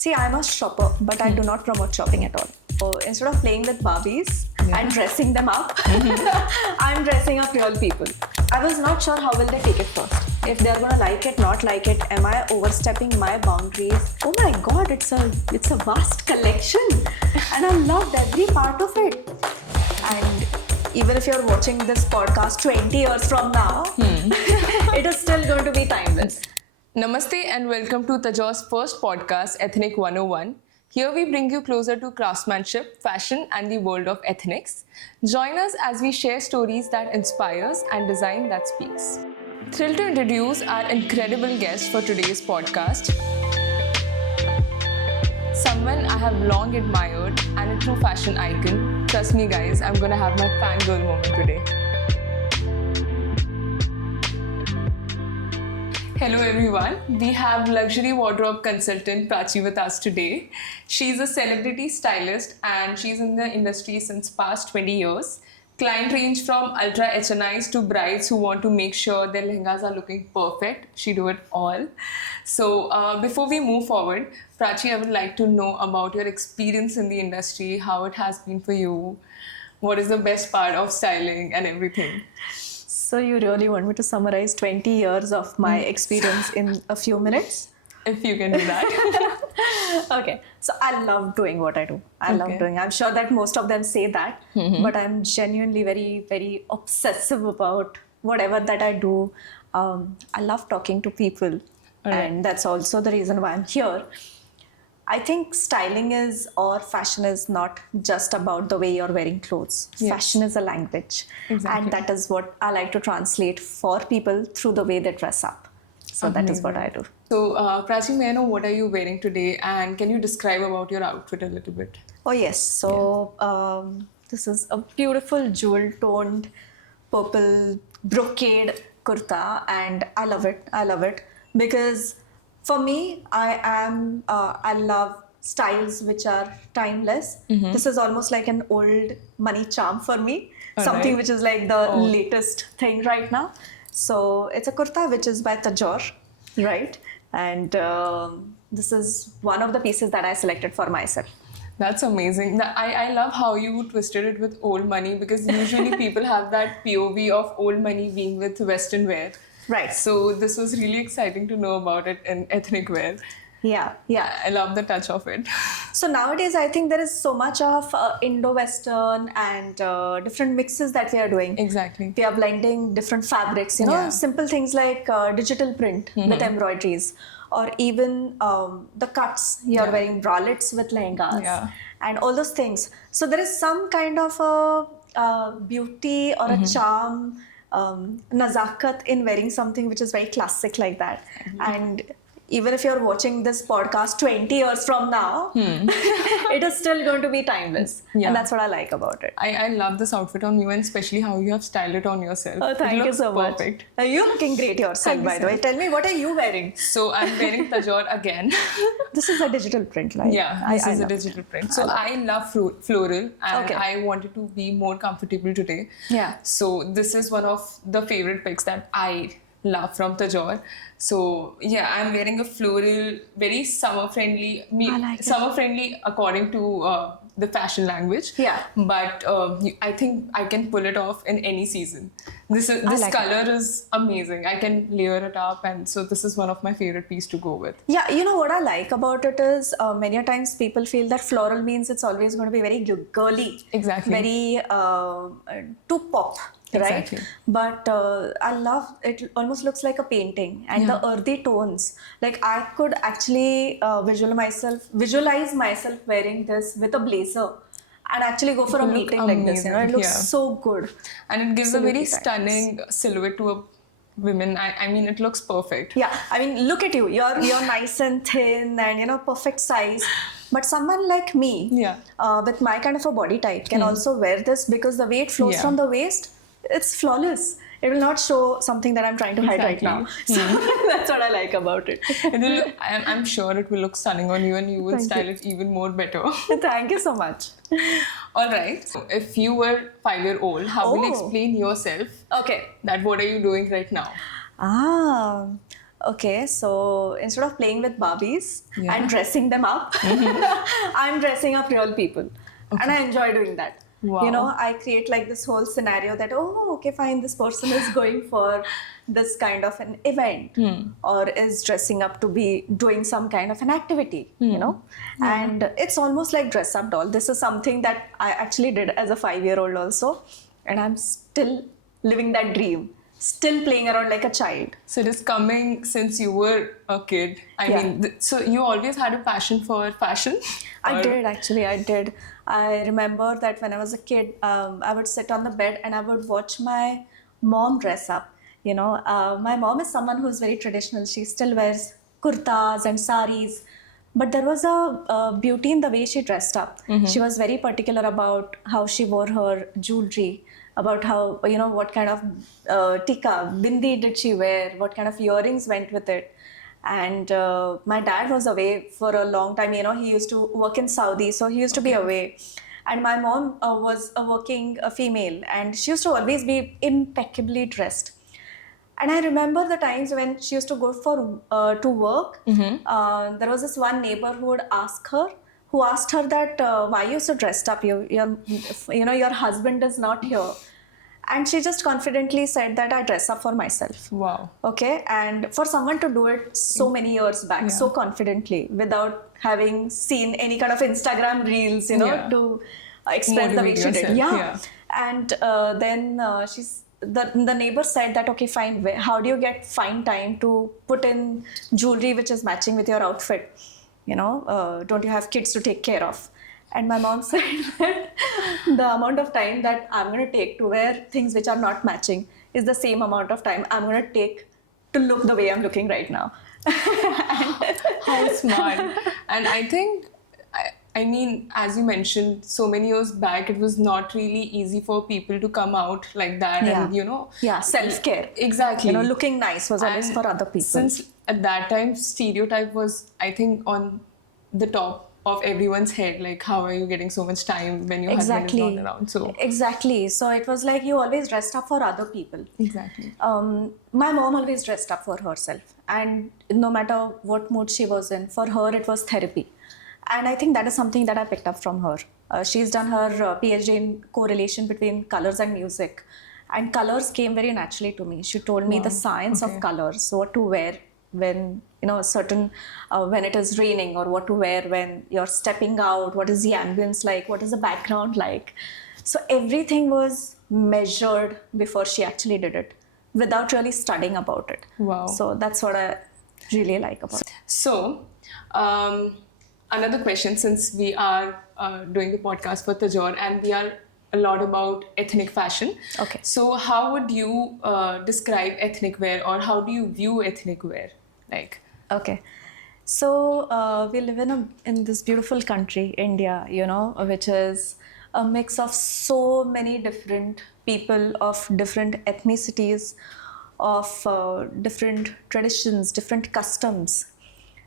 See, I'm a shopper, but I do not promote shopping at all. So instead of playing with Barbies and dressing them up, I'm dressing up real people. I was not sure how will they take it first. If they're gonna like it, not like it, am I overstepping my boundaries? Oh my god, it's a vast collection, and I loved every part of it. And even if you're watching this podcast 20 years from now, it is still going to be timeless. Namaste and welcome to Tajore's first podcast, Ethnic 101. Here we bring you closer to craftsmanship, fashion and the world of ethnics. Join us as we share stories that inspires and design that speaks. Thrilled to introduce our incredible guest for today's podcast. Someone I have long admired and a true fashion icon. Trust me guys, I'm gonna have my fangirl moment today. Hello everyone, we have luxury wardrobe consultant Prachee with us today. She's a celebrity stylist and she's in the industry since past 20 years. Client range from ultra HNIs to brides who want to make sure their lehengas are looking perfect. She do it all. So before we move forward, Prachee, I would like to know about your experience in the industry, how it has been for you, what is the best part of styling and everything. So you really want me to summarize 20 years of my experience in a few minutes? If you can do that. Okay, so I love doing what I do. I love doing. I'm sure that most of them say that, but I'm genuinely very, very obsessive about whatever that I do. I love talking to people, and that's also the reason why I'm here. I think styling or fashion is not just about the way you're wearing clothes. Yes. Fashion is a language. Exactly. And that is what I like to translate for people through the way they dress up. So Amazing. That is what I do. So Prachee, may I know what are you wearing today and can you describe about your outfit a little bit? Oh yes, so this is a beautiful jewel-toned purple brocade kurta and I love it because for me, I love styles which are timeless. This is almost like an old money charm for me. Something which is like the latest thing right now. So it's a kurta which is by Tajore, right? And this is one of the pieces that I selected for myself. That's amazing. I love how you twisted it with old money because usually people have that POV of old money being with Western wear. Right. So this was really exciting to know about it in ethnic wear. Yeah. I love the touch of it. So nowadays, I think there is so much of Indo-Western and different mixes that we are doing. Exactly. We are blending different fabrics, simple things like digital print with embroideries, or even the cuts. You're wearing bralettes with lehengas and all those things. So there is some kind of a beauty or a charm, nazakat in wearing something which is very classic like that. And even if you're watching this podcast 20 years from now, it is still going to be timeless. And that's what I like about it. I love this outfit on you and especially how you have styled it on yourself. Oh, thank you so much. Perfect. You're looking great yourself, by the way. Tell me, what are you wearing? So I'm wearing Tajore again. This is a digital print, right? Yeah, this is a digital print. So I love floral and I wanted to be more comfortable today. Yeah. So this is one of the favorite picks that I love from Tajore. So yeah, I'm wearing a floral, very summer friendly. Summer friendly according to the fashion language. Yeah. But I think I can pull it off in any season. This color is amazing. I can layer it up, and so this is one of my favorite pieces to go with. Yeah, you know what I like about it is many a times people feel that floral means it's always going to be very girly. Exactly. Very too pop. Right? Exactly. But I love it. Almost looks like a painting, and the earthy tones. Like I could actually visualize myself wearing this with a blazer, and actually go for a meeting like this. It looks so good, and it gives a very stunning silhouette to a woman. I mean, it looks perfect. Yeah, I mean, look at you. You're nice and thin, and perfect size. But someone like me, with my kind of a body type, can also wear this because the way it flows from the waist. It's flawless. It will not show something that I'm trying to hide right now. So that's what I like about it. I'm sure it will look stunning on you and you will style it even more better. Thank you so much. All right. So if you were 5-year-old, how will you explain yourself? Okay. That what are you doing right now? Okay, so instead of playing with Barbies Yeah. and dressing them up, I'm dressing up real people. And I enjoy doing that. Wow. You know, I create like this whole scenario that, oh, okay, fine, this person is going for this kind of an event or is dressing up to be doing some kind of an activity, you know. And it's almost like dress up doll. This is something that I actually did as a 5-year-old also. And I'm still living that dream, still playing around like a child. So it is coming since you were a kid. I Yeah. mean, so you always had a passion for fashion? I Or- did actually. I did. I remember that when I was a kid, I would sit on the bed and I would watch my mom dress up. You know, my mom is someone who's very traditional. She still wears kurtas and saris, but there was a beauty in the way she dressed up. She was very particular about how she wore her jewelry, about how, you know, what kind of tika, bindi did she wear, what kind of earrings went with it. And my dad was away for a long time. You know, he used to work in Saudi, so he used to be away. And my mom was a working female, and she used to always be impeccably dressed. And I remember the times when she used to go for to work. There was this one neighbor who would who asked her that why you so dressed up? You know, your husband is not here. And she just confidently said that I dress up for myself. Wow. Okay, and for someone to do it so many years back, so confidently, without having seen any kind of Instagram reels, you know, Yeah. to express the way Motivate she did. yourself, Yeah. yeah. And then the neighbor said that, okay, fine, how do you get fine time to put in jewelry which is matching with your outfit? You know, don't you have kids to take care of? And my mom said that the amount of time that I'm going to take to wear things which are not matching is the same amount of time I'm going to take to look the way I'm looking right now. How smart. And I think, I mean, as you mentioned, so many years back, it was not really easy for people to come out like that and, you know. Yeah, self-care. Exactly. You know, looking nice was always And for other people. Since at that time, stereotype was, I think, on the top of everyone's head. Like, how are you getting so much time when your husband is not around? So Exactly. So it was like you always dressed up for other people. exactly. My mom always dressed up for herself. And no matter what mood she was in, for her it was therapy. And I think that is something that I picked up from her. She's done her PhD in correlation between colors and music. And colors came very naturally to me. She told me the science of colors, what to wear when, you know, when it is raining, or what to wear when you're stepping out, what is the ambience like, what is the background like. So everything was measured before she actually did it, without really studying about it. Wow. So that's what I really like about it. So, another question, since we are doing the podcast for Tajore and we are a lot about ethnic fashion. Okay. So, how would you describe ethnic wear, or how do you view ethnic wear? Like, Okay. So we live in this beautiful country, India, you know, which is a mix of so many different people of different ethnicities, of different traditions, different customs.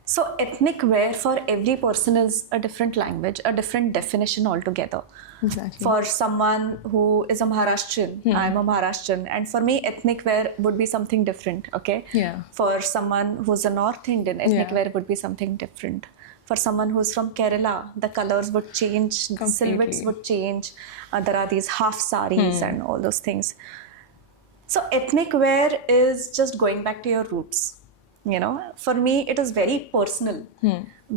So ethnic wear for every person is a different language, a different definition altogether. exactly. For someone who is a Maharashtrian, I'm a Maharashtrian, and for me, ethnic wear would be something different, okay? Yeah. For someone who's a North Indian, ethnic Yeah. wear would be something different. For someone who's from Kerala, the colors would change, the silhouettes would change. There are these half saris and all those things. So ethnic wear is just going back to your roots. You know, for me, it is very personal.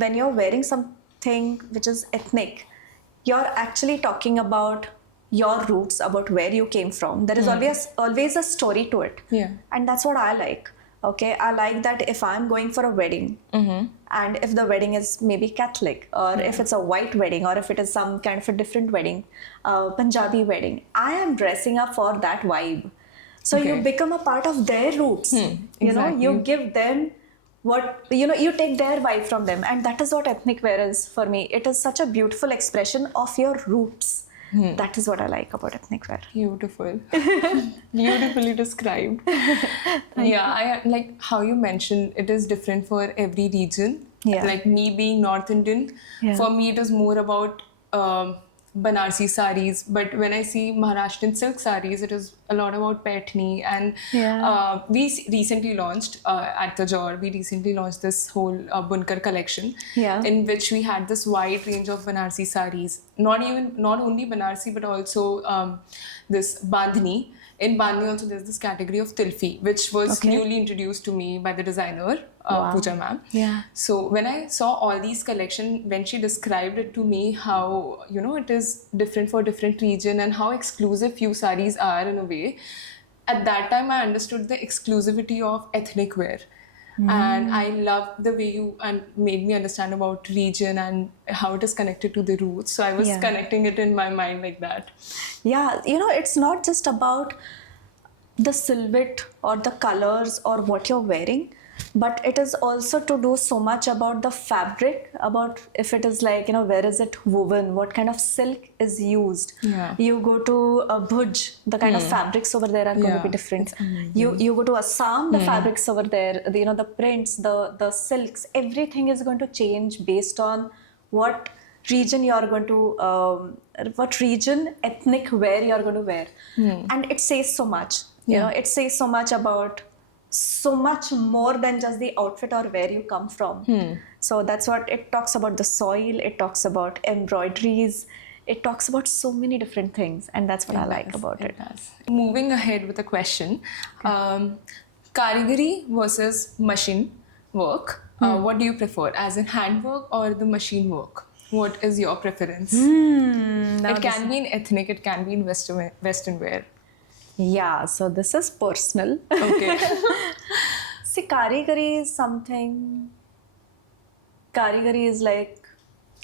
When you're wearing something which is ethnic, you're actually talking about your roots, about where you came from. There is always a story to it. Yeah. And that's what I like. Okay, I like that if I'm going for a wedding, and if the wedding is maybe Catholic, or if it's a white wedding, or if it is some kind of a different wedding, Punjabi wedding, I am dressing up for that vibe. So you Okay. become a part of their roots. You know, you exactly. give them what, you know, you take their vibe from them. And that is what ethnic wear is for me. It is such a beautiful expression of your roots. That is what I like about ethnic wear. Beautiful. Beautifully described. Yeah, I like how you mentioned it is different for every region. Yeah. Like me being North Indian, Yeah. for me it is more about Banarsi saris, but when I see Maharashtrian silk saris, it is a lot about Paithani. And recently launched at Tajore, we recently launched this whole Bunkar collection, in which we had this wide range of Banarsi saris. Not only Banarsi, but also this Bandhani. In Bandhani also there's this category of Tilfi, which was newly introduced to me by the designer, Pooja ma'am. So when I saw all these collection, when she described it to me, how, you know, it is different for different region and how exclusive few saris are in a way, at that time I understood the exclusivity of ethnic wear. And I love the way you made me understand about region and how it is connected to the roots. So I was connecting it in my mind like that. Yeah, you know, it's not just about the silhouette or the colors or what you're wearing, but it is also to do so much about the fabric, about if it is like, you know, where is it woven, what kind of silk is used. You go to Bhuj, the kind of fabrics over there are going to be different. You go to Assam, the fabrics over there, you know, the prints, the silks, everything is going to change based on what region you are going to, what region ethnic wear you are going to wear. And it says so much. You know, it says so much about so much more than just the outfit or where you come from. So that's what it talks about, the soil, it talks about embroideries, it talks about so many different things, and that's what I like about it. Moving ahead with a question, karigari versus machine work, what do you prefer, as in handwork or the machine work? What is your preference? It can be in ethnic, it can be in Western wear. Yeah, so this is personal. Okay. See, karigari is something, karigari is like,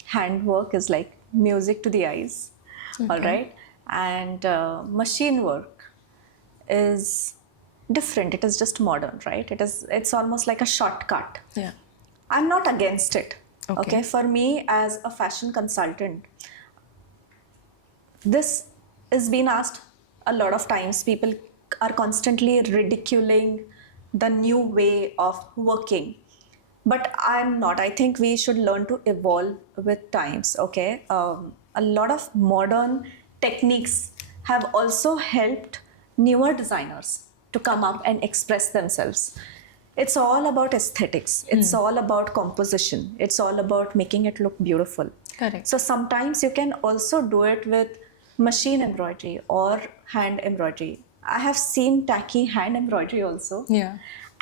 handwork is like music to the eyes, all right? And machine work is different, it is just modern, right? It's almost like a shortcut. I'm not against it, okay? For me, as a fashion consultant, this is being asked a lot of times. People are constantly ridiculing the new way of working, but I'm not. I think we should learn to evolve with times, okay? A lot of modern techniques have also helped newer designers to come up and express themselves. It's all about aesthetics. It's all about composition. It's all about making it look beautiful. Correct. So sometimes you can also do it with machine embroidery or hand embroidery. I have seen tacky hand embroidery also.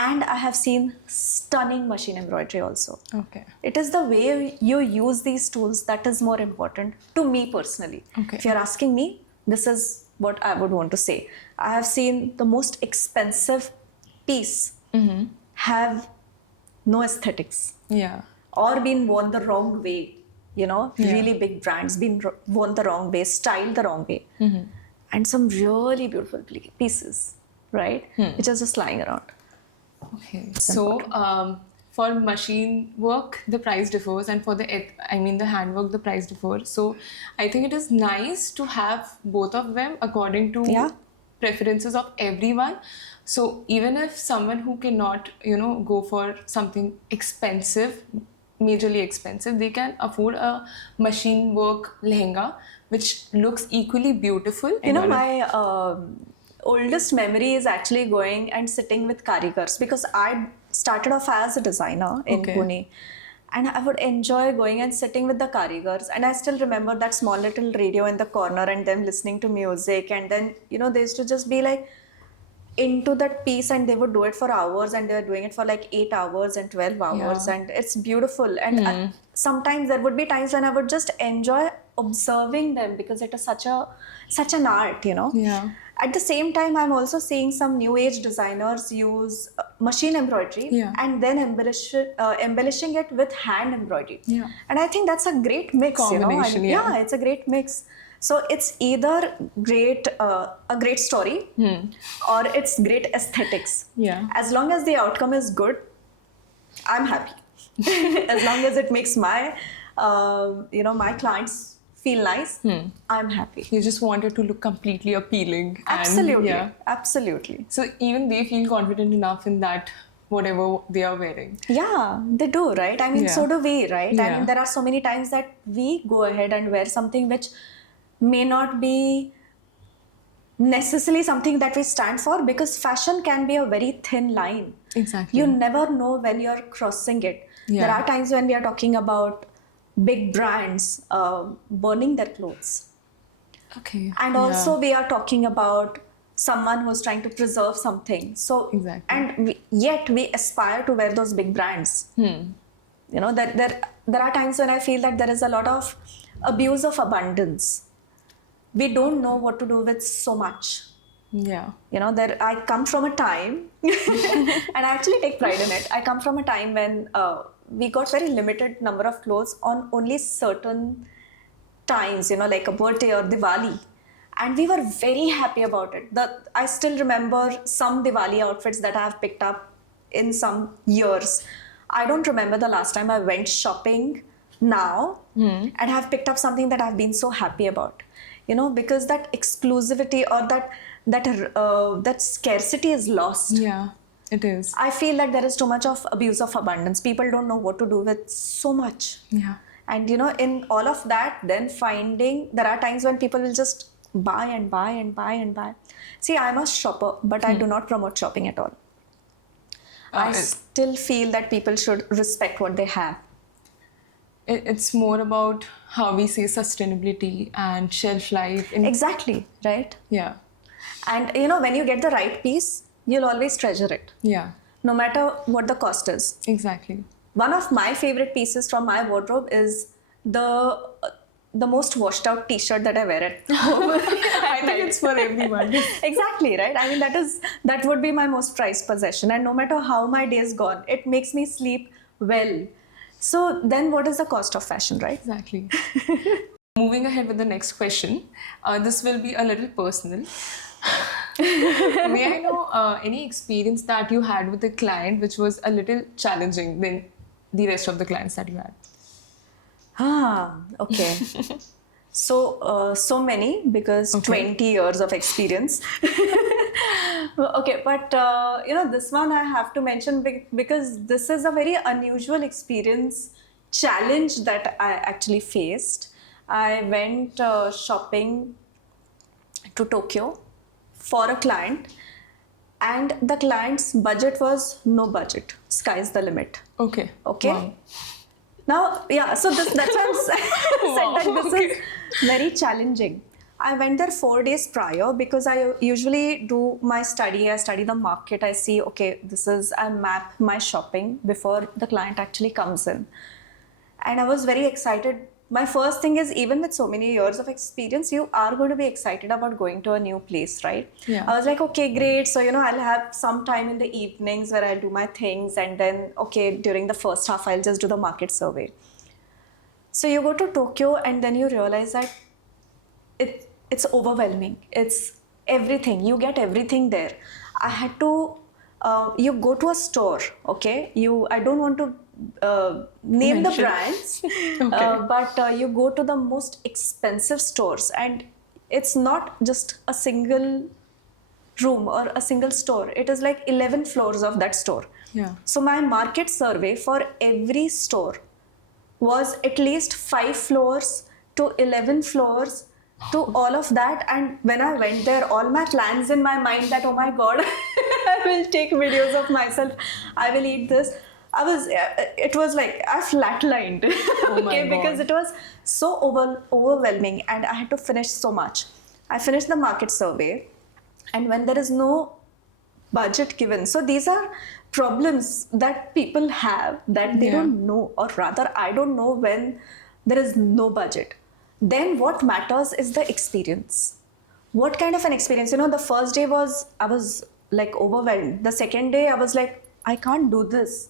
And I have seen stunning machine embroidery also. It is the way you use these tools that is more important to me personally. If you're asking me, this is what I would want to say. I have seen the most expensive piece have no aesthetics. Or been worn the wrong way. You know, really big brands been worn the wrong way, styled the wrong way. And some really beautiful pieces, right? Which are just lying around. So for machine work, the price differs, and for the handwork, the price differs. So I think it is nice to have both of them according to preferences of everyone. So even if someone who cannot, you know, go for something expensive, majorly expensive, they can afford a machine work lehenga which looks equally beautiful. You know, my oldest memory is actually going and sitting with karigars, because I started off as a designer in Pune, and I would enjoy going and sitting with the karigars. And I still remember that small little radio in the corner and them listening to music, and then, you know, they used to just be like into that piece, and they would do it for hours, and they were doing it for like 8 hours and 12 hours, and it's beautiful. And sometimes there would be times when I would just enjoy observing them, because it is such an art, you know. At the same time, I'm also seeing some new age designers use machine embroidery and then embellishing it with hand embroidery. And I think that's a great mix, you know. It's a great mix. So it's either a great story or it's great aesthetics. As long as the outcome is good, I'm happy. As long as it makes my, my clients feel nice, I'm happy. You just want it to look completely appealing. Absolutely. And, Absolutely. So even they feel confident enough in that, whatever they are wearing. Yeah, they do, right? I mean, so do we, right? I mean, there are so many times that we go ahead and wear something which may not be necessarily something that we stand for, because fashion can be a very thin line. Exactly. You never know when you're crossing it. Yeah. There are times when we are talking about big brands burning their clothes. Okay. And also we are talking about someone who's trying to preserve something. So, Exactly. and yet we aspire to wear those big brands. You know, that there are times when I feel that there is a lot of abuse of abundance. We don't know what to do with so much. Yeah. You know, there I come from a time, and I actually take pride in it. I come from a time when we got very limited number of clothes on only certain times, you know, like a birthday or Diwali. And we were very happy about it. I still remember some Diwali outfits that I have picked up in some years. I don't remember the last time I went shopping now and have picked up something that I've been so happy about. You know, because that exclusivity or that scarcity is lost. Yeah, it is. I feel like there is too much of abuse of abundance. People don't know what to do with so much. Yeah. And you know, in all of that, then there are times when people will just buy and buy and buy and buy. See, I'm a shopper, but I do not promote shopping at all. I still feel that people should respect what they have. It's more about how we say sustainability and shelf life. Exactly, right? Yeah. And you know, when you get the right piece, you'll always treasure it, Yeah. no matter what the cost is. Exactly. One of my favorite pieces from my wardrobe is the most washed out t-shirt that I wear at home. I think it's for everyone. Exactly, right? I mean, that would be my most prized possession. And no matter how my day is gone, it makes me sleep well. So then what is the cost of fashion, right? Exactly. Moving ahead with the next question. This will be a little personal. May I know any experience that you had with a client which was a little challenging than the rest of the clients that you had? Okay. So many, because 20 years of experience. Okay, but you know, this one I have to mention because this is a very unusual experience, challenge that I actually faced. I went shopping to Tokyo for a client, and the client's budget was no budget. Sky's the limit. Okay. Okay. Wow. Now, yeah, so that's why I said that this is very challenging. I went there 4 days prior because I usually do my study. I study the market. I see, okay, I map my shopping before the client actually comes in. And I was very excited. My first thing is, even with so many years of experience, you are going to be excited about going to a new place, right? Yeah. I was like, okay, great. So, you know, I'll have some time in the evenings where I'll do my things. And then, okay, during the first half, I'll just do the market survey. So you go to Tokyo and then you realize that it's overwhelming. It's everything. You get everything there. I had to, you go to a store, okay? I don't want to name the brands, but you go to the most expensive stores, and it's not just a single room or a single store. It is like 11 floors of that store. Yeah. So my market survey for every store was at least 5 floors to 11 floors to all of that. And when I went there, all my plans in my mind that, oh my God, I will take videos of myself, I will eat this. It was like I flatlined, okay, because it was so overwhelming and I had to finish so much. I finished the market survey, and when there is no budget given, so these are problems that people have that they don't know, or rather I don't know when there is no budget. Then what matters is the experience. What kind of an experience? You know, the first day I was like overwhelmed. The second day I was like, I can't do this.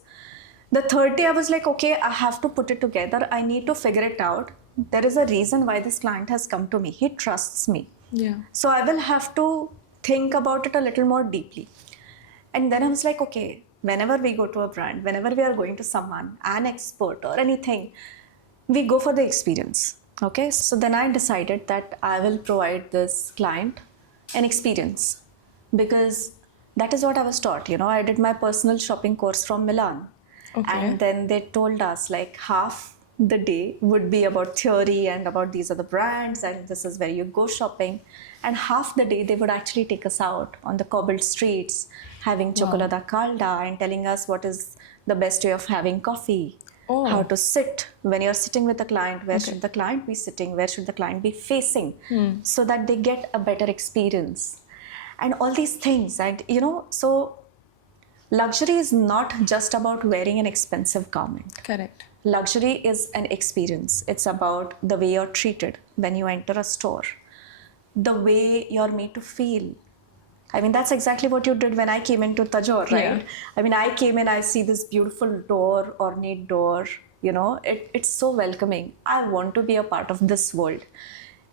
The third day I was like, okay, I have to put it together. I need to figure it out. There is a reason why this client has come to me. He trusts me. Yeah. So I will have to think about it a little more deeply. And then I was like, okay, whenever we go to a brand, whenever we are going to someone, an expert or anything, we go for the experience. Okay. So then I decided that I will provide this client an experience, because that is what I was taught. You know, I did my personal shopping course from Milan. Okay. And then they told us like half the day would be about theory and about these are the brands and this is where you go shopping. And half the day they would actually take us out on the cobbled streets, having chocolate calda and telling us what is the best way of having coffee, how to sit when you're sitting with the client, where should the client be sitting, where should the client be facing, so that they get a better experience. And all these things. And so luxury is not just about wearing an expensive garment. Correct. Luxury is an experience. It's about the way you're treated when you enter a store, the way you're made to feel. I mean, that's exactly what you did when I came into Tajore, right? I mean, I came in, I see this beautiful door, ornate door, it's so welcoming. I want to be a part of this world.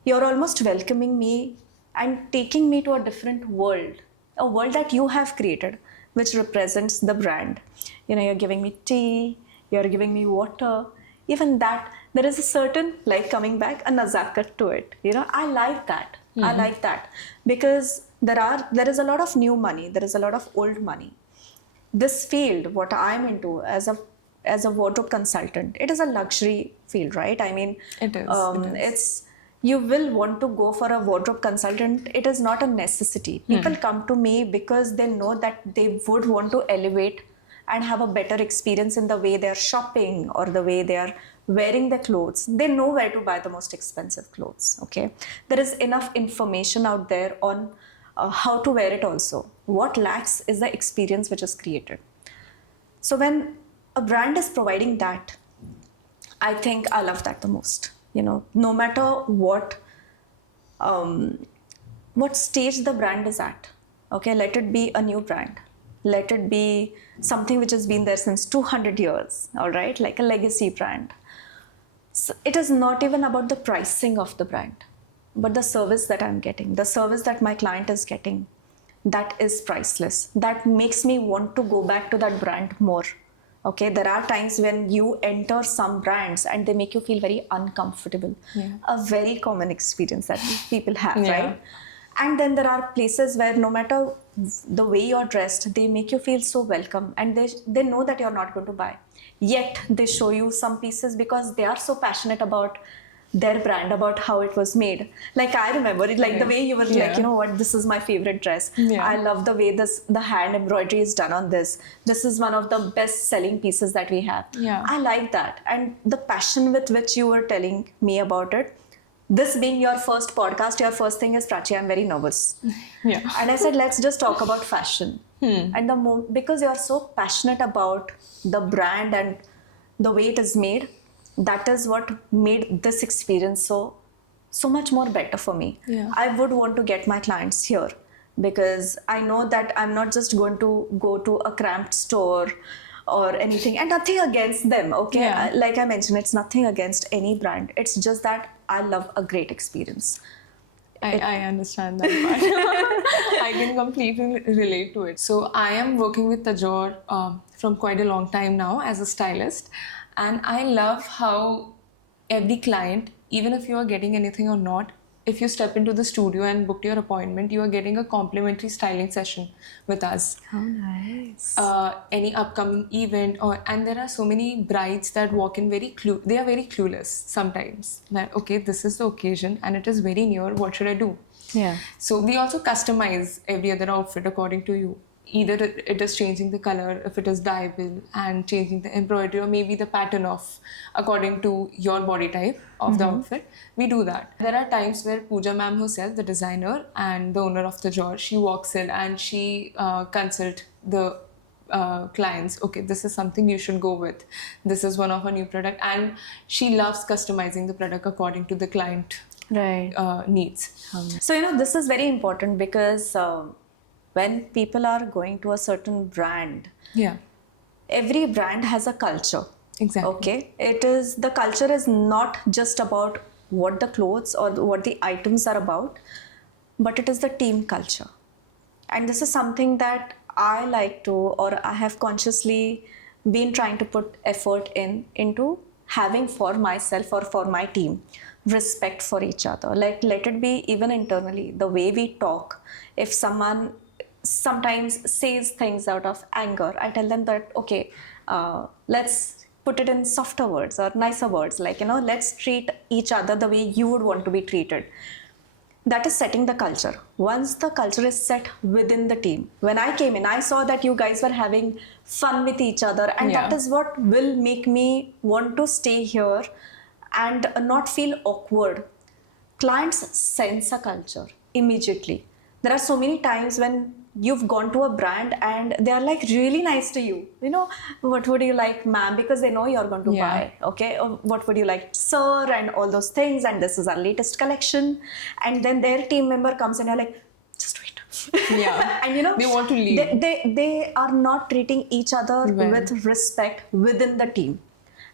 You're almost welcoming me and taking me to a different world, a world that you have created, which represents the brand. You're giving me tea, you're giving me water. Even that, there is a certain, like coming back, a nazakat to it. I like that. I like that because there is a lot of new money, there is a lot of old money. This field, what I'm into as a wardrobe consultant, it is a luxury field, right? I mean, it is. It's you will want to go for a wardrobe consultant. It is not a necessity. People come to me because they know that they would want to elevate and have a better experience in the way they're shopping or the way they're wearing the clothes. They know where to buy the most expensive clothes, okay? There is enough information out there on how to wear it also. What lacks is the experience which is created. So when a brand is providing that, I think I love that the most. No matter what stage the brand is at, okay? Let it be a new brand. Let it be something which has been there since 200 years, all right? Like a legacy brand. So it is not even about the pricing of the brand, but the service that I'm getting, the service that my client is getting, that is priceless. That makes me want to go back to that brand more. Okay, there are times when you enter some brands and they make you feel very uncomfortable. A very common experience that people have, right? And then there are places where no matter the way you're dressed, they make you feel so welcome and they know that you're not going to buy. Yet they show you some pieces because they are so passionate about their brand, about how it was made. Like I remember it, like the way you were like, what, this is my favorite dress. I love the way the hand embroidery is done on this. This is one of the best selling pieces that we have. I like that. And the passion with which you were telling me about it, this being your first podcast, your first thing is, Prachee, I'm very nervous. And I said, let's just talk about fashion. And because you're so passionate about the brand and the way it is made, that is what made this experience so much more better for me. I would want to get my clients here because I know that I'm not just going to go to a cramped store or anything, and nothing against them, okay? Like I mentioned, it's nothing against any brand. It's just that I love a great experience. I understand that part. I can completely relate to it. So I am working with Tajore from quite a long time now as a stylist. And I love how every client, even if you are getting anything or not, if you step into the studio and book your appointment, you are getting a complimentary styling session with us. How nice. Any upcoming event, and there are so many brides that walk in they are very clueless sometimes. That, okay, this is the occasion and it is very near, what should I do? So we also customize every other outfit according to you. Either it is changing the color, if it is dyeable, and changing the embroidery, or maybe the pattern according to your body type of the outfit. We do that. There are times where Pooja ma'am herself, the designer and the owner of the Tajore, she walks in and she consults the clients. Okay, this is something you should go with. This is one of our new product, and she loves customizing the product according to the client needs. So this is very important because when people are going to a certain brand, every brand has a culture. Exactly. Okay, the culture is not just about what the clothes or what the items are about, but it is the team culture. And this is something that I like to, or I have consciously been trying to put effort into having for myself or for my team. Respect for each other. Like, let it be even internally, the way we talk. If someone sometimes says things out of anger, I tell them that, okay, let's put it in softer words or nicer words, like, let's treat each other the way you would want to be treated. That is setting the culture. Once the culture is set within the team, when I came in, I saw that you guys were having fun with each other, and that is what will make me want to stay here and not feel awkward. Clients sense a culture immediately. There are so many times when you've gone to a brand and they are like really nice to you. What would you like, ma'am? Because they know you're going to buy. Okay, or what would you like, sir? And all those things. And this is our latest collection. And then their team member comes and you're like, just wait. Yeah. And they want to leave. They are not treating each other with respect within the team.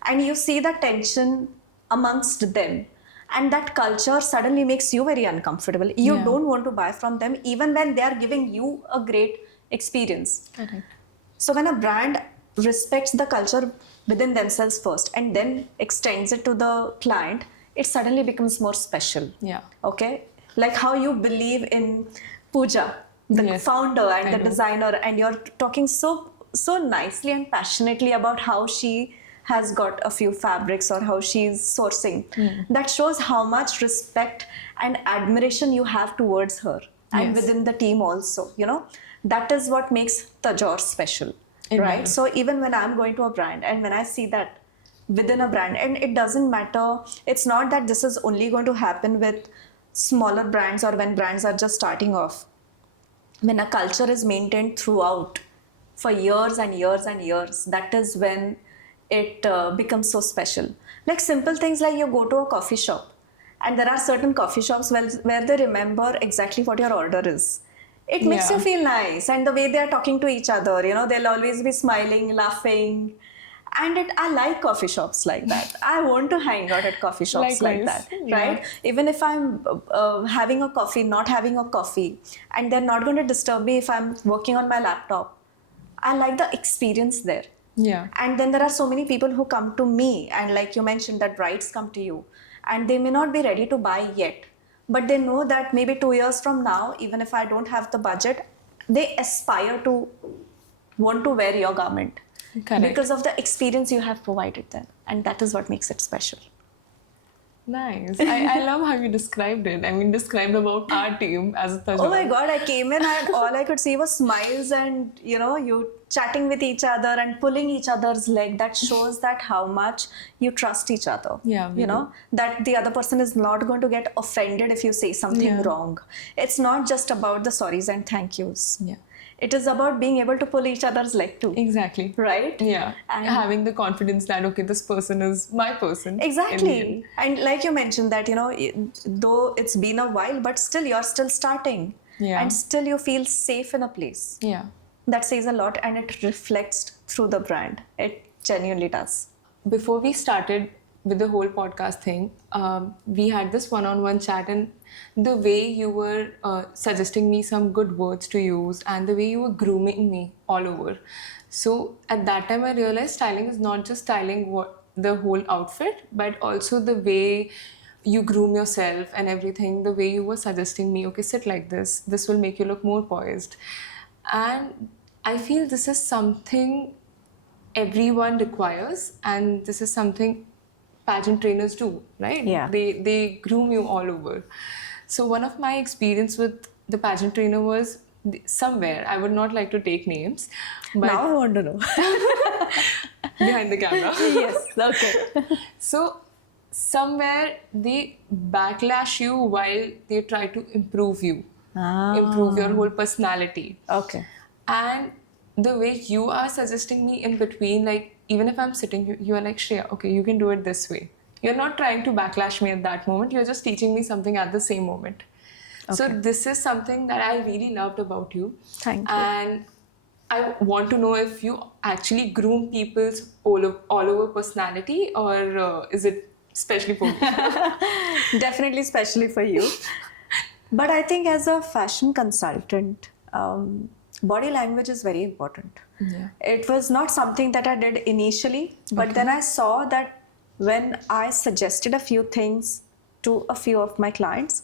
And you see the tension amongst them. And that culture suddenly makes you very uncomfortable. You don't want to buy from them even when they are giving you a great experience. Correct. So when a brand respects the culture within themselves first and then extends it to the client, it suddenly becomes more special. Yeah. Okay? Like how you believe in Pooja, the founder and the designer, and you're talking so nicely and passionately about how she has got a few fabrics or how she's sourcing. That shows how much respect and admiration you have towards her and within the team also. That is what makes Tajore special, right? So even when I'm going to a brand and when I see that within a brand, and it doesn't matter, it's not that this is only going to happen with smaller brands or when brands are just starting off. When a culture is maintained throughout for years and years and years, that is when it becomes so special. Like simple things like you go to a coffee shop and there are certain coffee shops where they remember exactly what your order is. It makes you feel nice, and the way they are talking to each other, they'll always be smiling, laughing. And I like coffee shops like that. I want to hang out at coffee shops like that, right? Even if I'm having a coffee, not having a coffee, and they're not going to disturb me if I'm working on my laptop. I like the experience there. Yeah. And then there are so many people who come to me, and like you mentioned, that brides come to you and they may not be ready to buy yet, but they know that maybe 2 years from now, even if I don't have the budget, they aspire to want to wear your garment. Correct. Because of the experience you have provided them, and that is what makes it special. Nice. I love how you described it. I mean, described about our team as a Tajore. Oh my God, I came in and all I could see was smiles and, you chatting with each other and pulling each other's leg. That shows that how much you trust each other. Yeah. That the other person is not going to get offended if you say something wrong. It's not just about the sorries and thank yous. Yeah. It is about being able to pull each other's leg too. Exactly. Right? Yeah. And having the confidence that, okay, this person is my person. Exactly. And like you mentioned that, though it's been a while, but still you're still starting. Yeah. And still you feel safe in a place. Yeah. That says a lot, and it reflects through the brand. It genuinely does. Before we started with the whole podcast thing, we had this one-on-one chat, and the way you were suggesting me some good words to use and the way you were grooming me all over. So at that time I realized styling is not just styling the whole outfit, but also the way you groom yourself and everything, the way you were suggesting me, okay, sit like this will make you look more poised. And I feel this is something everyone requires, and this is something pageant trainers do, right? Yeah. They groom you all over. So one of my experience with the pageant trainer was somewhere, I would not like to take names, but Now I want to know. behind the camera. Yes, okay. So somewhere they backlash you while they try to improve you, improve your whole personality. Okay. And the way you are suggesting me in between, like even if I'm sitting, you are like, Shreya, okay, you can do it this way. You're not trying to backlash me at that moment. You're just teaching me something at the same moment. Okay. So this is something that I really loved about you. Thank you. And I want to know if you actually groom people's all over personality, or is it specially for you? Definitely specially for you. But I think as a fashion consultant, body language is very important. Yeah. It was not something that I did initially, but then I saw that when I suggested a few things to a few of my clients,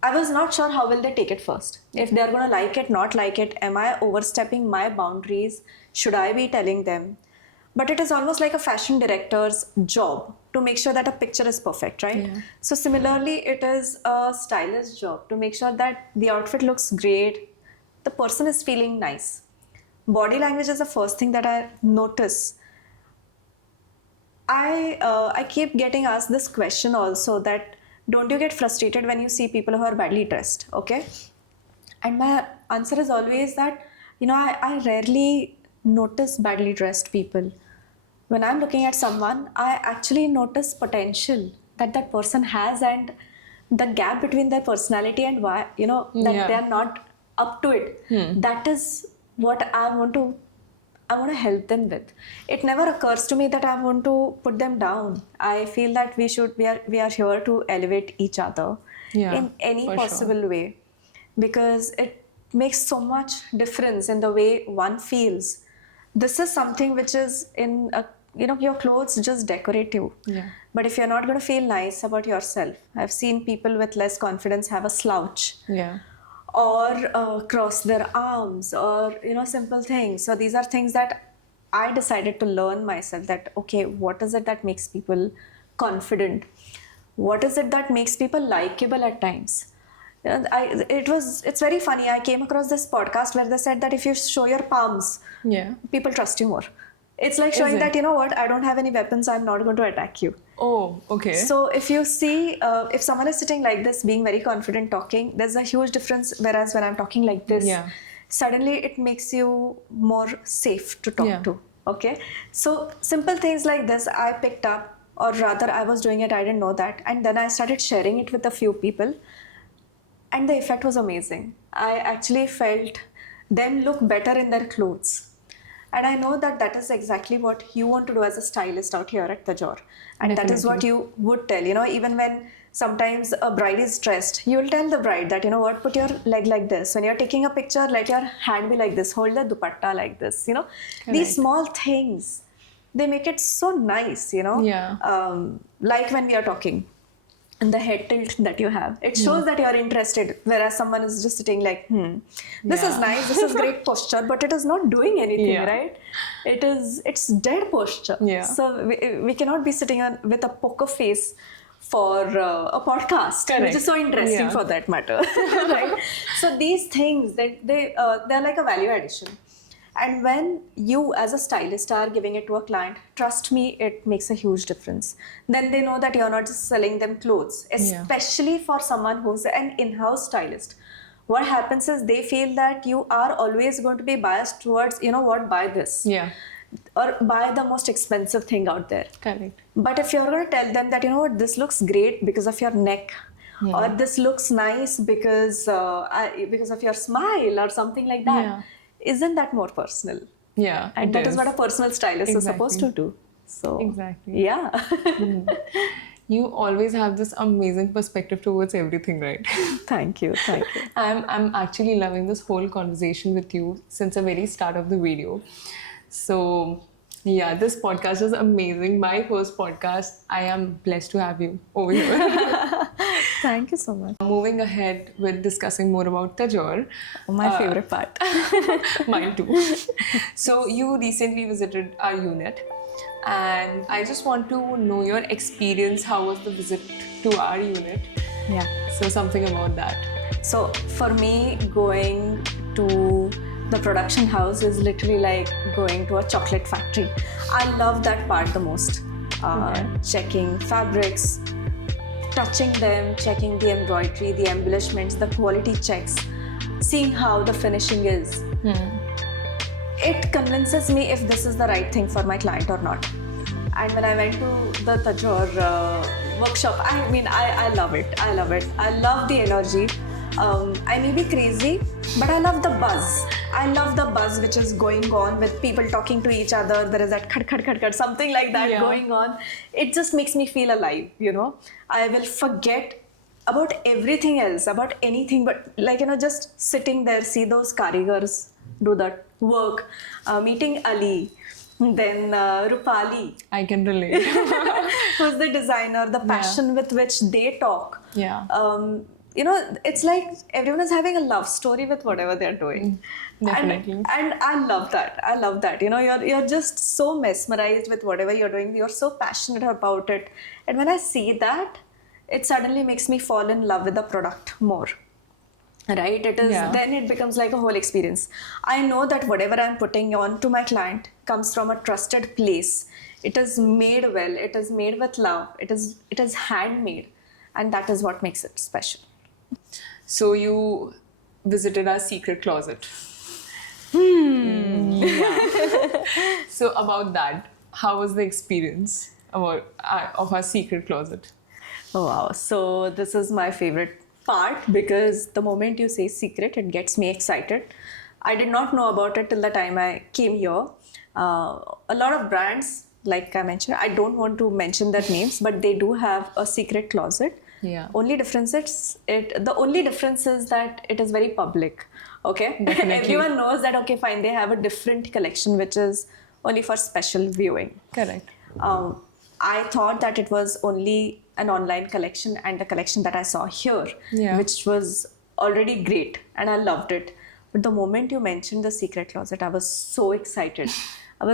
I was not sure how will they take it first. If they're going to like it, not like it, am I overstepping my boundaries? Should I be telling them? but it is almost like a fashion director's job to make sure that a picture is perfect, right? Yeah. So similarly, it is a stylist's job to make sure that the outfit looks great, the person is feeling nice. Body language is the first thing that I notice. I keep getting asked this question also, that don't you get frustrated when you see people who are badly dressed, okay? And my answer is always that, I rarely notice badly dressed people. When I'm looking at someone, I actually notice potential that that person has, and the gap between their personality and why, that Yeah. they are not up to it. That is what I want to help them with. It never occurs to me that I want to put them down. I feel that we are here to elevate each other Yeah, in any for possible way, because it makes so much difference in the way one feels. This is something which is in a, your clothes just decorate you. Yeah. But if you're not going to feel nice about yourself, I've seen people with less confidence have a slouch, Yeah. or cross their arms, or simple things. So these are things that I decided to learn myself, that okay, what is it that makes people confident, what is it that makes people likable at times. It's very funny, I came across this podcast where they said that if you show your palms, Yeah. people trust you more. It's like showing it? that, I don't have any weapons, I'm not going to attack you. Oh, okay. So if you see, if someone is sitting like this, being very confident talking, there's a huge difference. Whereas when I'm talking like this, Yeah. suddenly it makes you more safe to talk Yeah. to. Okay. So simple things like this I picked up, or rather I was doing it, I didn't know that. And then I started sharing it with a few people. And the effect was amazing. I actually felt them look better in their clothes. And I know that that is exactly what you want to do as a stylist out here at Tajore. And that is what you would tell, even when sometimes a bride is dressed, you will tell the bride that, put your leg like this. When you're taking a picture, let your hand be like this, hold the dupatta like this, These small things, they make it so nice, Yeah. Like when we are talking. And the head tilt that you have, it shows that you're interested, whereas someone is just sitting like, this is Yeah. nice, this is great posture, but it is not doing anything, Yeah. right? It's dead posture. Yeah. So we cannot be sitting with a poker face for a podcast, Correct. which is so interesting Yeah. for that matter, right? So these things, they're like a value addition. And when you as a stylist are giving it to a client, trust me, it makes a huge difference. Then they know that you're not just selling them clothes, especially for someone who's an in-house stylist. What happens is they feel that you are always going to be biased towards, buy this. Yeah. Or buy the most expensive thing out there. Correct. But if you're going to tell them that, this looks great because of your neck, or this looks nice because of your smile or something like that. Yeah. Isn't that more personal? Yeah. And that is what a personal stylist is supposed to do. So Exactly. yeah. You always have this amazing perspective towards everything, right? Thank you. I'm actually loving this whole conversation with you since the very start of the video. So yeah, this podcast is amazing. My first podcast. I am blessed to have you over here. Thank you so much. Moving ahead with discussing more about Tajore. My favorite part. Mine too. So you recently visited our unit, and I just want to know your experience. How was the visit to our unit? Yeah. So something about that. So for me, going to the production house is literally like going to a chocolate factory. I love that part the most. Checking fabrics, touching them, checking the embroidery, the embellishments, the quality checks, seeing how the finishing is. It convinces me if this is the right thing for my client or not. And when I went to the Tajore workshop, I love it. I love the energy. I may be crazy, but I love the buzz. I love the buzz which is going on with people talking to each other. There is that khad, something like that going on. It just makes me feel alive, I will forget about everything else, about anything, but just sitting there, see those karigars do that work, meeting Ali, then Rupali. I can relate. Who's the designer, the passion with which they talk. Yeah. it's like everyone is having a love story with whatever they're doing. Definitely. And I love that. I love that. You're just so mesmerized with whatever you're doing. You're so passionate about it. And when I see that, it suddenly makes me fall in love with the product more. Right? Then it becomes like a whole experience. I know that whatever I'm putting on to my client comes from a trusted place. It is made well, it is made with love, it is handmade, and that is what makes it special. So you visited our secret closet. So about that, how was the experience of our secret closet? Oh wow. So this is my favorite part because the moment you say secret, it gets me excited. I did not know about it till the time I came here. A lot of brands, like I mentioned, I don't want to mention their names, but they do have a secret closet. Yeah. The only difference is that it is very public. Okay. Definitely. Everyone knows that, okay, fine, they have a different collection which is only for special viewing. Correct. I thought that it was only an online collection and the collection that I saw here, which was already great and I loved it. But the moment you mentioned the secret closet, I was so excited. I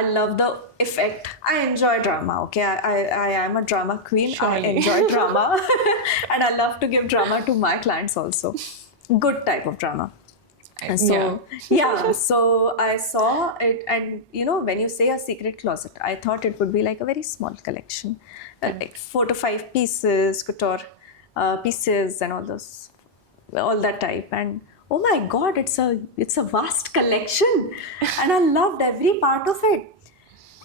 love the effect. I enjoy drama, okay? I am a drama queen. Surely. I enjoy drama. And I love to give drama to my clients also. Good type of drama. So so I saw it, and when you say a secret closet, I thought it would be like a very small collection, like 4 to 5 pieces, couture pieces, and all that type. And oh my God, it's a vast collection, and I loved every part of it.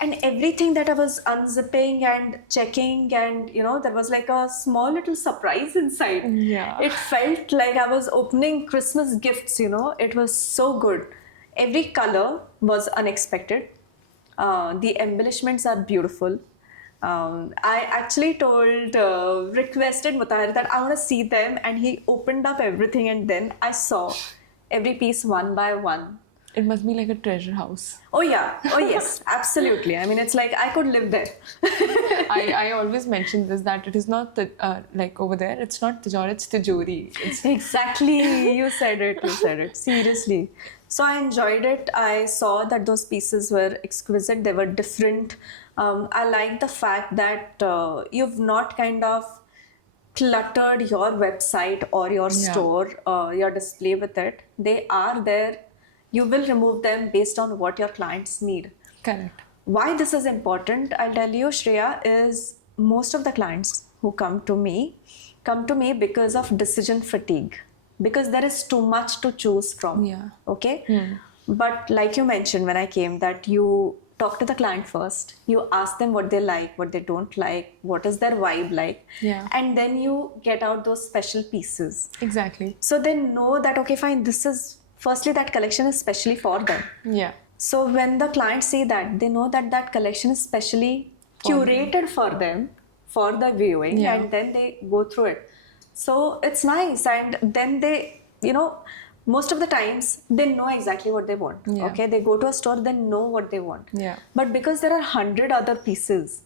And everything that I was unzipping and checking, and there was like a small little surprise inside. Yeah. It felt like I was opening Christmas gifts, It was so good. Every color was unexpected. The embellishments are beautiful. I actually requested Mutahir that I want to see them, and he opened up everything, and then I saw every piece one by one. It must be like a treasure house. Oh yeah. Oh yes, absolutely. I mean, it's like I could live there. I always mention this, that it is not like over there. It's not Tajore, it's Tajore. Exactly. You said it. Seriously. So I enjoyed it. I saw that those pieces were exquisite. They were different. I like the fact that you've not kind of cluttered your website or your store, your display with it. They are there. You will remove them based on what your clients need. Correct. Why this is important, I'll tell you, Shreya, is most of the clients who come to me because of decision fatigue, because there is too much to choose from. Yeah. Okay? But like you mentioned when I came, that you talk to the client first, you ask them what they like, what they don't like, what is their vibe like, and then you get out those special pieces. Exactly. So they know that, okay, fine, firstly, that collection is specially for them. Yeah. So when the clients see that, they know that that collection is specially curated for them, for the viewing, and then they go through it. So it's nice. And then they, most of the times, they know exactly what they want. Yeah. Okay, they go to a store, they know what they want. Yeah. But because there are 100 other pieces,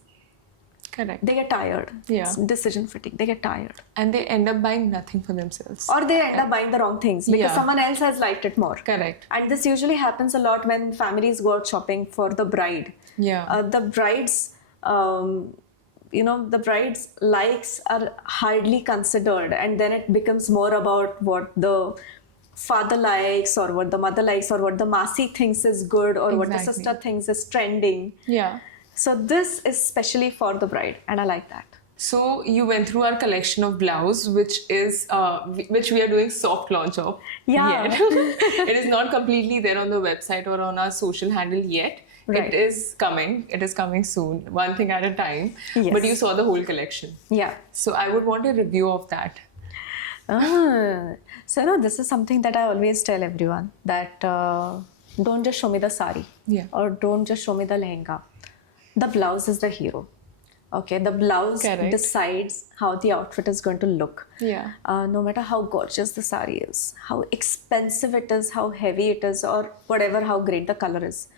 Correct. they get tired. Yeah. It's decision fatigue. They get tired. And they end up buying nothing for themselves. Or they end up buying the wrong things because someone else has liked it more. Correct. And this usually happens a lot when families go out shopping for the bride. Yeah. The bride's likes are hardly considered, and then it becomes more about what the father likes, or what the mother likes, or what the Masi thinks is good, or what the sister thinks is trending. Yeah. So this is specially for the bride, and I like that. So you went through our collection of blouse, which we are doing soft launch of. Yeah. Yet. It is not completely there on the website or on our social handle yet. Right. It is coming. It is coming soon. One thing at a time. Yes. But you saw the whole collection. Yeah. So I would want a review of that. So this is something that I always tell everyone, that don't just show me the sari, or don't just show me the lehenga. The blouse is the hero. Okay, the blouse decides how the outfit is going to look. Yeah. No matter how gorgeous the sari is, how expensive it is, how heavy it is, or whatever, how great the color is.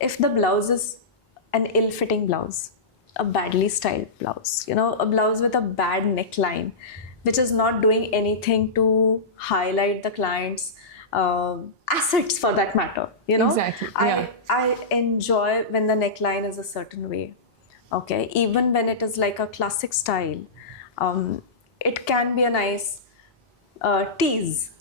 If the blouse is an ill-fitting blouse, a badly styled blouse, a blouse with a bad neckline, which is not doing anything to highlight the client's assets for that matter. Exactly, yeah. I enjoy when the neckline is a certain way. Okay, even when it is like a classic style, it can be a nice tease.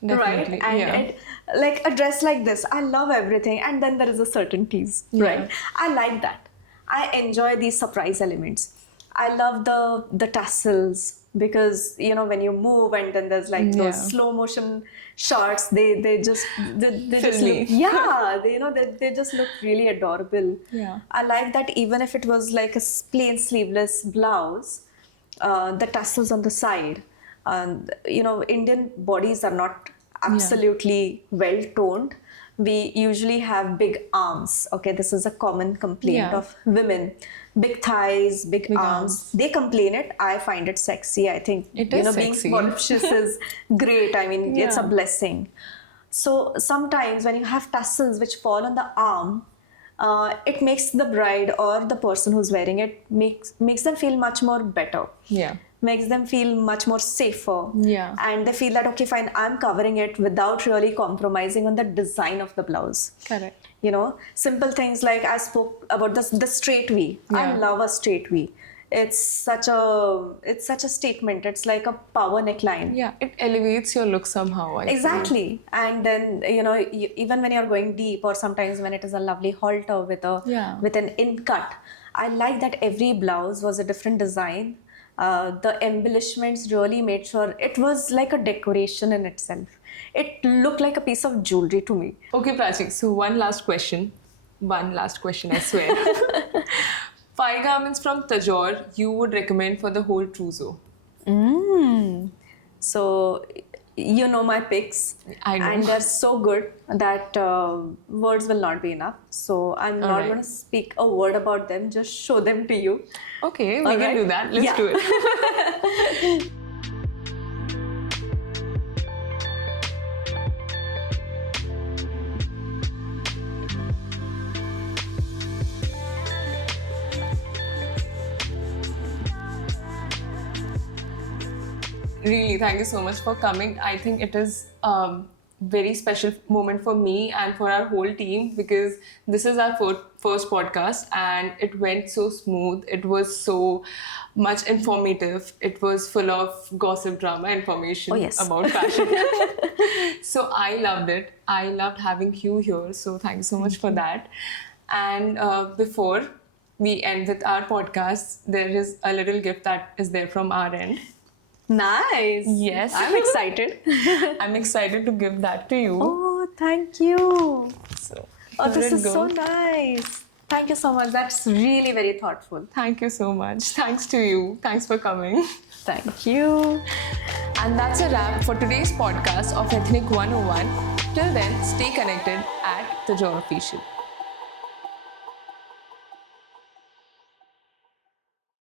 Definitely, Right, and yeah. like a dress like this, I love everything, and then there is a certain tease, right? I like that. I enjoy these surprise elements. I love the tassels, because when you move and then there's like Yeah. those slow motion shots. They just Filmy. look, yeah, they just look really adorable. Yeah. I like that even if it was like a plain sleeveless blouse, the tassels on the side. And Indian bodies are not absolutely well toned. We usually have big arms. Okay, this is a common complaint Yeah. of women. Big thighs, big arms. They complain it. I find it sexy. I think It is being sexy. voluptuous is great. I mean, it's a Yeah. blessing. So sometimes when you have tassels which fall on the arm, it makes the bride or the person who's wearing it makes them feel much more better. Yeah. Makes them feel much more safer. Yeah. And they feel that, okay, fine, I'm covering it without really compromising on the design of the blouse. Correct. Simple things like I spoke about the straight V. I Yeah. love a straight V. It's such a statement. It's like a power neckline. Yeah, it elevates your look somehow. I feel. Exactly. And then, even when you're going deep, or sometimes when it is a lovely halter with Yeah. with an in cut, I like that every blouse was a different design. The embellishments really made sure it was like a decoration in itself. It looked like a piece of jewelry to me. Okay, Prachi, so one last question. One last question, I swear. 5 garments from Tajore you would recommend for the whole trousseau. So, my picks. I know. And they're so good that words will not be enough. So, I'm not Alright. going to speak a word about them, just show them to you. Okay, we can Alright. do that. Let's Yeah. do it. Really, thank you so much for coming. I think it is a very special moment for me and for our whole team, because this is our first podcast and it went so smooth. It was so much informative. It was full of gossip, drama, information Oh, yes. about fashion. So I loved it. I loved having you here. So thank you so much for that. And before we end with our podcast, there is a little gift that is there from our end. Nice. Yes. I'm excited. I'm excited to give that to you. Oh, thank you. So, Oh, here this it is so goes. nice. Thank you so much. That's really very thoughtful. Thank you so much. Thanks to you. Thanks for coming. Thank you. And that's a wrap for today's podcast of Ethnic 101. Till then, stay connected at Tajore Official.